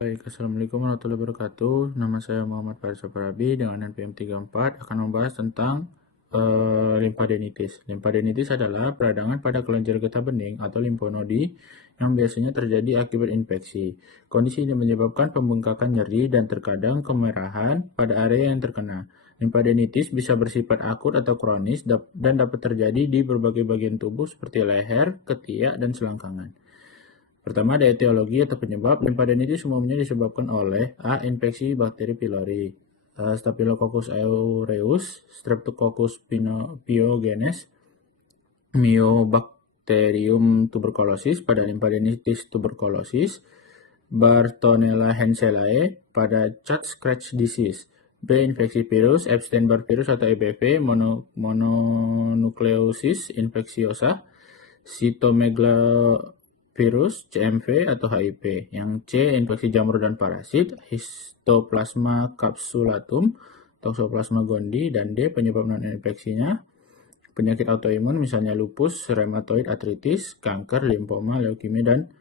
Baik, Assalamualaikum warahmatullahi wabarakatuh. Nama saya Muhammad Faris Saparabi dengan NPM 34 akan membahas tentang limfadenitis. Limfadenitis adalah peradangan pada kelenjar getah bening atau limfonodi yang biasanya terjadi akibat infeksi. Kondisi ini menyebabkan pembengkakan nyeri dan terkadang kemerahan pada area yang terkena. Limfadenitis bisa bersifat akut atau kronis dan dapat terjadi di berbagai bagian tubuh seperti leher, ketiak, dan selangkangan. Pertama, ada etiologi atau penyebab. Limfadenitis umumnya disebabkan oleh A. Infeksi bakteri pylori, Staphylococcus aureus, Streptococcus pyogenes, Mycobacterium tuberculosis pada limfadenitis tuberculosis, Bartonella henselae pada Church-Scratch disease. B. Infeksi virus, Epstein-Barr virus atau EBV, mononucleosis infecciosa, cytomegalovirus, CMV atau HIV. Yang C. Infeksi jamur dan parasit, Histoplasma capsulatum, Toxoplasma gondii. Dan D. Penyebab non-infeksinya, penyakit autoimun misalnya lupus, rheumatoid arthritis, kanker, limfoma, leukemia, dan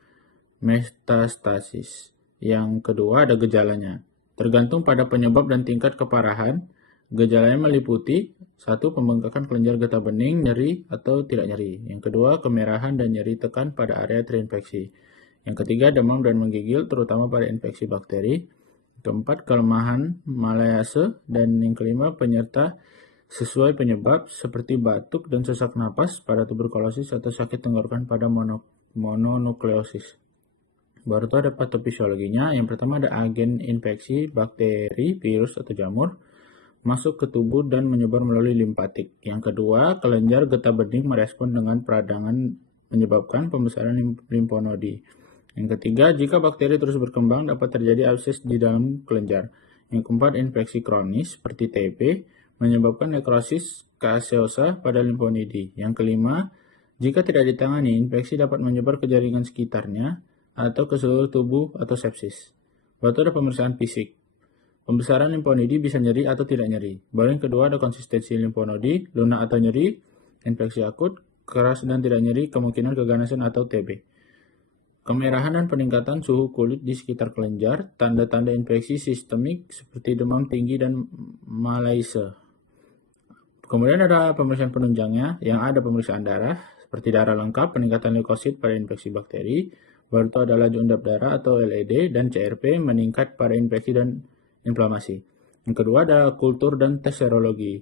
metastasis. Yang kedua ada gejalanya. Tergantung pada penyebab dan tingkat keparahan, gejalanya meliputi 1. Pembengkakan kelenjar getah bening, nyeri atau tidak nyeri. Yang kedua, kemerahan dan nyeri tekan pada area terinfeksi. Yang ketiga, demam dan menggigil terutama pada infeksi bakteri. Keempat, kelemahan malayase. Dan yang kelima, penyerta sesuai penyebab seperti batuk dan sesak napas pada tuberkulosis atau sakit tenggorokan pada mononukleosis. Baru itu ada patofisiologinya. Yang pertama ada agen infeksi, bakteri, virus atau jamur masuk ke tubuh dan menyebar melalui limfatik. Yang kedua, kelenjar getah bening merespon dengan peradangan menyebabkan pembesaran limfonodi. Yang ketiga, jika bakteri terus berkembang dapat terjadi abses di dalam kelenjar. Yang keempat, infeksi kronis seperti TB menyebabkan nekrosis caseosa pada limfonidi. Yang kelima, jika tidak ditangani, infeksi dapat menyebar ke jaringan sekitarnya atau ke seluruh tubuh atau sepsis. Baru ada pemeriksaan fisik. Pembesaran limfonodi bisa nyeri atau tidak nyeri. Baru yang kedua ada konsistensi limfonodi, lunak atau nyeri, infeksi akut, keras dan tidak nyeri, kemungkinan keganasan atau TB. Kemerahan dan peningkatan suhu kulit di sekitar kelenjar, tanda-tanda infeksi sistemik seperti demam tinggi dan malaise. Kemudian ada pemeriksaan penunjangnya, yang ada pemeriksaan darah, seperti darah lengkap, peningkatan leukosit pada infeksi bakteri, baru itu ada laju endap darah atau LED, dan CRP meningkat pada infeksi dan inflamasi. Yang kedua ada kultur dan tes serologi.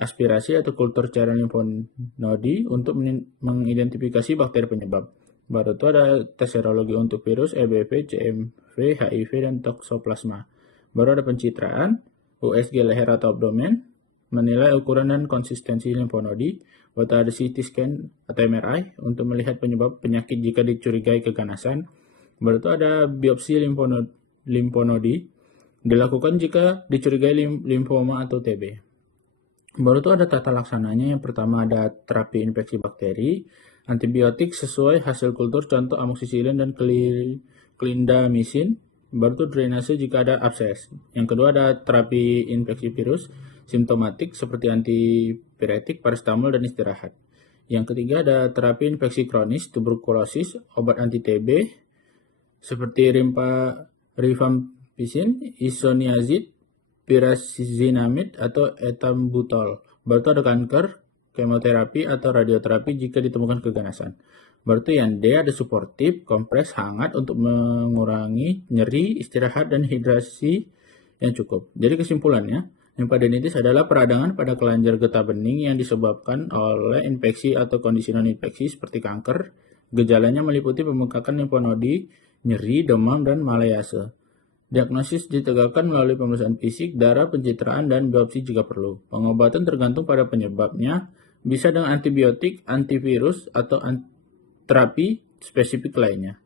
Aspirasi atau kultur cairan limfonodi untuk mengidentifikasi bakteri penyebab. Baru itu ada tes serologi untuk virus, EBV, CMV, HIV, dan toxoplasma. Baru ada pencitraan, USG leher atau abdomen, menilai ukuran dan konsistensi limfonodi. Baru ada CT scan atau MRI untuk melihat penyebab penyakit jika dicurigai keganasan. Baru itu ada biopsi limfonodi dilakukan jika dicurigai limfoma atau TB. Baru itu ada tata laksananya. Yang pertama ada terapi infeksi bakteri, antibiotik sesuai hasil kultur contoh amoxicillin dan clindamycin. Baru itu drainase jika ada abses. Yang kedua ada terapi infeksi virus, simptomatik seperti antipiretik, paracetamol, dan istirahat. Yang ketiga ada terapi infeksi kronis, tuberkulosis, obat anti-TB seperti rifampicin, isoniazid, pyrazinamide, atau ethambutol. Baru itu ada kanker, kemoterapi atau radioterapi jika ditemukan keganasan. Baru itu yang D ada suportif, kompres hangat untuk mengurangi nyeri, istirahat, dan hidrasi yang cukup. Jadi kesimpulannya, limfadenitis adalah peradangan pada kelenjar getah bening yang disebabkan oleh infeksi atau kondisi non-infeksi seperti kanker. Gejalanya meliputi pembengkakan limfonodi, nyeri, demam, dan malayase. Diagnosis ditegakkan melalui pemeriksaan fisik, darah, pencitraan, dan biopsi jika perlu. Pengobatan tergantung pada penyebabnya, bisa dengan antibiotik, antivirus, atau terapi spesifik lainnya.